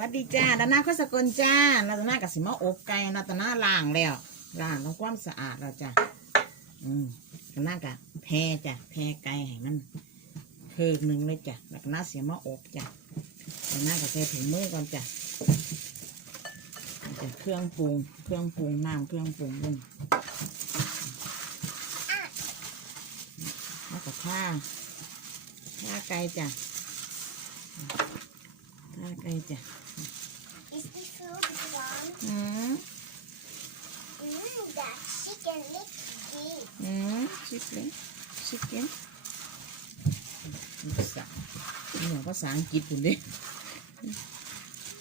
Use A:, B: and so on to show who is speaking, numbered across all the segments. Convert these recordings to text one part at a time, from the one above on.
A: วัสดีจ้าดานาข้อสกลจ้านาตานากับสิมาอบไก่นาตานาล้างแล้วล้างทำความสะอาดแล้วจ้ะอืมดานากับแพรจ้ะแพรไก่ให้มันเพิกหนึ่งเลยจ้ะแล้วก็นาเสียมาอบจ้ะดานากับใส่ถุงมือก่อนจ้ะจ้ะเครื่องปรุงเครื่องปรุงน้ำเครื่องปรุงด้วยแล้วก็ข้าข้าไก่จ้ะข้าไก่จ้ะ
B: wrong?
A: อืม
B: Mmm, that chicken looks good.
A: อืมชิคเก้นชิคเก้นภาษานี่ภาษาอังกฤษปุ่นเด้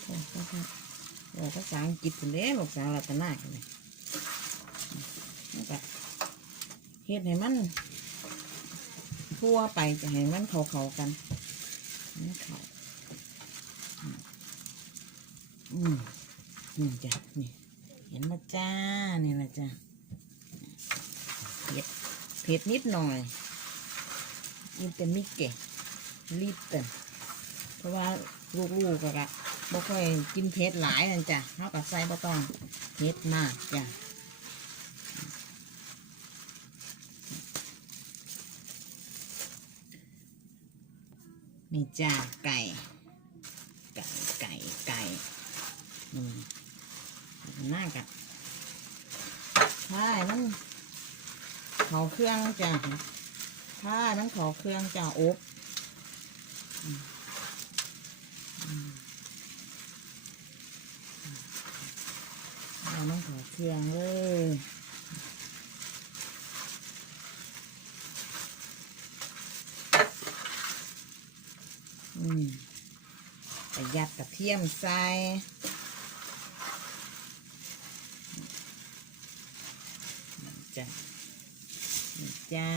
A: โอ้ภาษาอังกฤษปุ่นเด้ลูกสาวรัตนากันเลยแล้วก็เฮ็ดให้มันทั่วไปจะให้มันเข้าเข้ากันเข้าอืม นี่จ้ะนี่เห็นมาจ้านี่แหละจ้ะเผ็ดเผ็ดนิดหน่อยอินเตอร์มิกเกะรีบเตนเพราะว่าลูกๆก็กะบ่ค่อยกินเผ็ดหลายนั่นจ้ะเท่ากับใส่บ่ต้องเผ็ดมากจ้ะนี่จ้าไก่ ไก่ไก่ไก่อืม น่ากับใช่มันเขาเครื่องจ้ะถ้ามันเขาเครื่องจ้ะอบอืมอืมเอามันเขาเครื่องเลยอืมประหยัดกระเทียมใส่ จ้ะนี่จ้า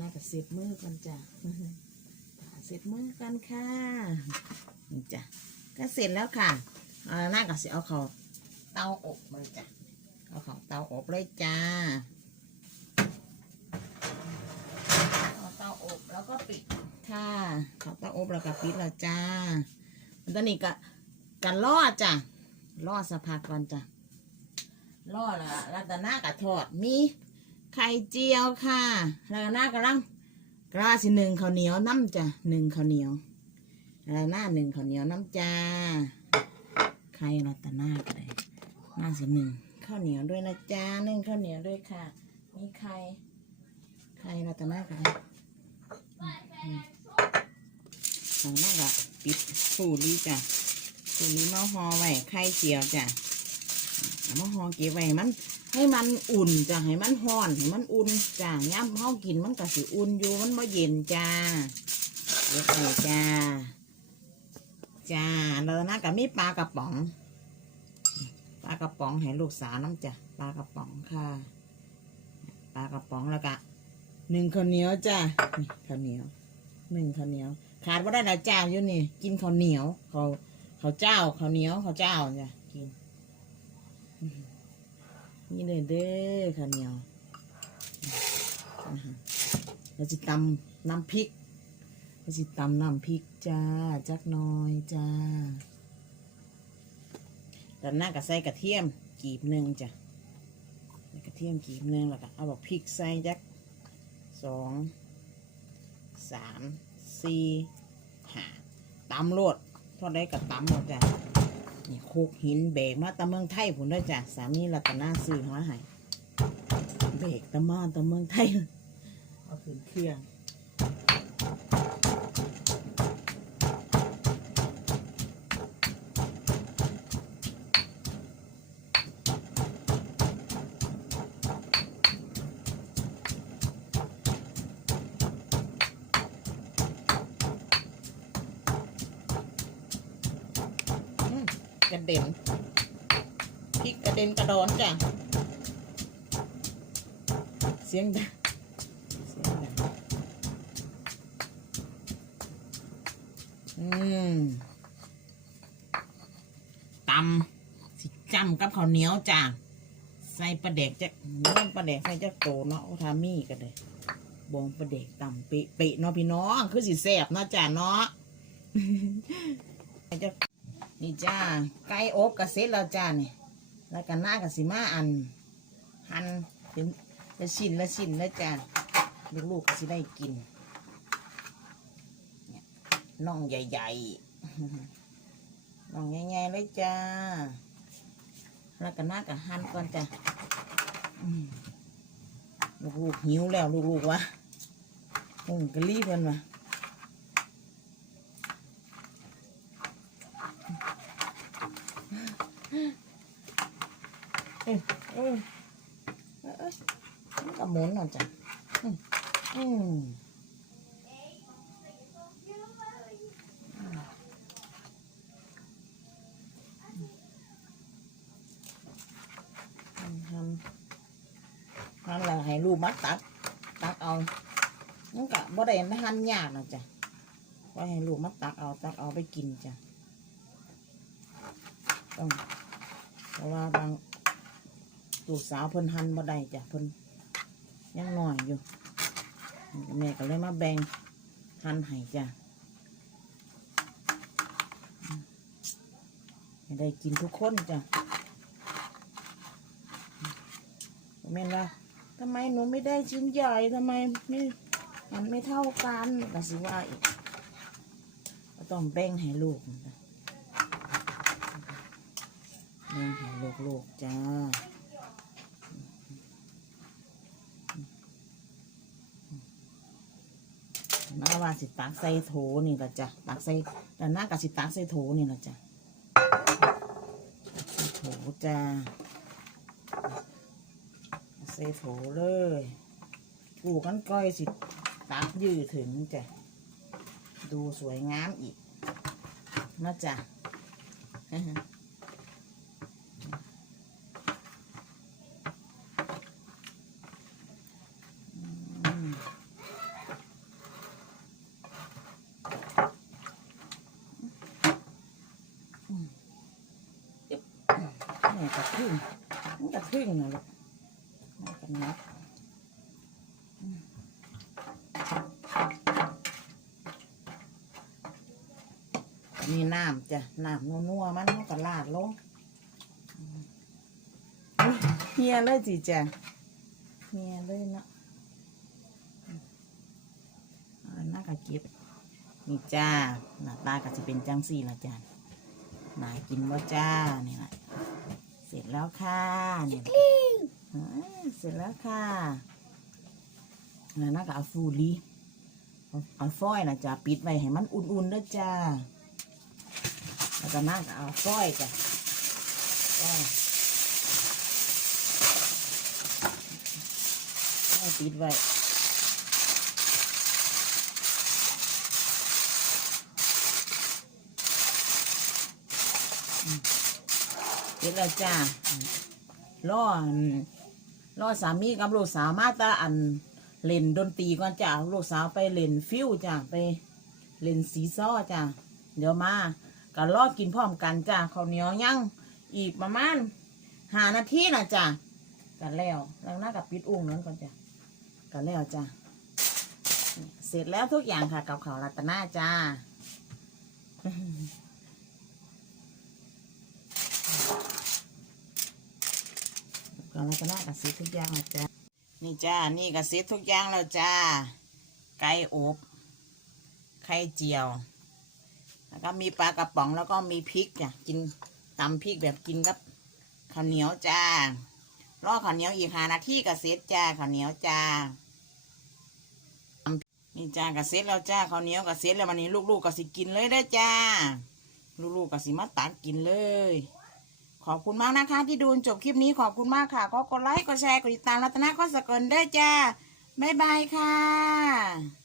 A: น่าจะเสร็จมือกันจ้ะเสร็จมือกันค่ะจ้ะก็เสร็จแล้วค่ะเอาหน้ากับสิเอาเขาเตาอบเลยจ้ะเอาเขาเตาอบเลยจ้าเอาเตาอบแล้วก็ปิดค่ะเขาเตาอบแล้วก็ปิดแล้วจ้าตอนนี้ก็กันลอดจ้ะล่อดสะพาก่อนจ้ะ ล่อละรัตนากะทอดมีไข่เจียวค่ะรัตนากำลังกราสิหนึ่งข้าวเหนียวน้ำจ้ะหนึ่งข้าวเหนียวรัตนาหนึ่งข้าวเหนียวน้ำจ้าไข่รัตนาก็ได้น่าสิหนึ่งข้าวเหนียวด้วยนะจ้าหนึ่งข้าวเหนียวด้วยค่ะมีไข่ไข่รัตนาก็ได้รัตนากะปิดฟูรีจ้ะฟูรีมาห่อไว้ไข่เจียวจ้ะ มาห่อเก็บไว้ให้มัน ให้มันอุ่นจ้ะให้มันร้อนให้มันอุ่นจ้ะย่ำเฮากินมันก็สิอุ่นอยู่มันบ่เย็นจ้าเก็บไว้จ้าจ้าแล้วนะก็มีปลากระป๋องปลากระป๋องให้ลูกสาวน้ำจ้ะปลากระป๋องค่ะปลากระป๋องแล้วก็หนึ่งข้าวเหนียวจ้ะนี่ข้าวเหนียวหนึ่งข้าวเหนียว ขาดว่าได้หลายจ้าอยู่นี่ กินข้าวเหนียวข้าวข้าเจ้าข้าวเหนียวข้าวเจ้าจ้ะกิน นี่เลยเด้อข้าวเหนียวนะฮะเราจะตำน้ำพริกเราจะตำน้ำพริกจ้า จักน้อยจ้าแต่หน้ากับใส่กระเทียมกีบหนึ่งจ้ะกระเทียมกีบหนึ่งแล้วก็เอาบอกพริกใส่จักสองสามสี่ห้าตำโลดท่าได้กับตำหมดจ้ะ นี่โคกหินเบกมาตะเมืองไทยผมด้วยจ้ะสามีรัตนาซื้อมาให้เบกตะมาตะเมืองไทยเอาขึ้นเครื่อง กระเด็นพริกกระเด็นกระดอนจ้ะเสียงดังเสียงดังอืมตำสิจ้ำกับข้าวเหนียวจ้ะใส่ปลาเด็กจะเนื้อปลาเด็กใส่จะโตเนาะทามี่กันเลยบองปลาเด็กตำเปะเปะเนาะพี่น้องคือสิแสบเนาะจ้ะเนาะจะ นี่จ้าไก่อบกระเซ็ตแล้วจ้าเนี่ยแล้วกันหน้ากับสิมาอัน หันเป็นละชิ้นละชิ้นแล้วจ้าลูกๆก็สิได้กินน่องใหญ่ๆน่องใหญ่ๆเลยจ้าแล้วกันหน้ากับหันก่อนจ้าลูกๆหิวแล้วลูกๆวะหุ่งกะลี่เพิ่นวะ ออเออเออเออมันก็หมุนเอาจ้ะอืมอืมทำทำแล้วให้ลูกมัด ตักตักเอามันก็บ่ได้มาหั่นยากนะจ้ะไว้ให้ลูกมัดตักเอาตักเอาไปกินจ้ะต้องเพราะว่าบาง ลูกสาวเพิ่นหันบ่ได้จ้ะเพิ่นยังน้อยอยู่แม่ก็เลยมาแบ่งหันให้จ้ะได้กินทุกคนจ้ะแม่นว่าทำไมหนูไม่ได้ชิ้นใหญ่ทำไมไม่มันไม่เท่ากันก็สิว่าอีกก็ต้องแบ่งให้ลูกแบ่งให้ลูกๆจ้า น้า ว่าสิตักใส่โถนี่ละจ้ะตักใส่ด้านหน้ากับสิตักใส่โถนี่ละจ้ะใส่โถจ้าใส่โถเลยปูกกันก้อยสิตักยืดถึงจ้ะดูสวยงามอีกนะจ้ะ แม่กระทึ่งมันกระทึ่งนะลูกมากันนับอืมมีน้ำจ้ะน้ำนัวๆมันก็ลาดลงเฮียเลยจีจ้ะเฮียเลยเนาะหน้ากะเก็บนี่จ้าหน้าตาก็จะเป็นจังสี่ละจ้ะนายกินว่าจ้านี่แหละ ร็จแล้วค่ะเนี่ยเสร็จแล้วค่ะแล้วน่าก็เอาฟูรีเอาฟอยนะจ้ะปิดไว้ให้มันอุ่นๆเด้อจ้าแล้วก็น่าก็เอาฟอยจ้ะฟอยปิดไว้ เสร็จแล้วจ้าล่ออันล่อสามีกับลูกสาวมาตาอันเล่นดนตรีก่อนจ้าลูกสาวไปเล่นฟิวจ้าไปเล่นสีซ้อจ้าเดี๋ยวมาก็ล่อกินพร้อมกันจ้าข้าวเหนียวยังอีกประมาณหานาทีนะจ้ากันแล้วแล้วหน้ากับปิดอุ้งนั้นก่อนจ้ากันแล้วจ้าเสร็จแล้วทุกอย่างค่ะกับข้าวรัตนาจ้า ก็เราก็น่ากระซิบทุกอย่างแล้วจ้านี่จ้า นี่กระซิบทุกอย่างแล้วจ้า ไก่อบ ไข่เจียว แล้วก็มีปลากระป๋องแล้วก็มีพริกจ้ะกินตำพริกแบบกินกับข้าวเหนียวจ้ารอข้าวเหนียวอีกหานาทีกระเซ็ตจ้าข้าวเหนียวจ้านี่จ้ากระเซ็ตแล้วจ้าข้าวเหนียวกระเซ็ตแล้ววันนี้ลูกๆกระสิกินเลยได้จ้า ลูกๆกระสิมาตักกินเลย ขอบคุณมากนะคะ ที่ดูจบคลิปนี้ขอบคุณมากค่ะ ก็กดไลค์กดแชร์กดติดตามรัตนาข้อสกลได้จ้าบ๊ายบายค่ะ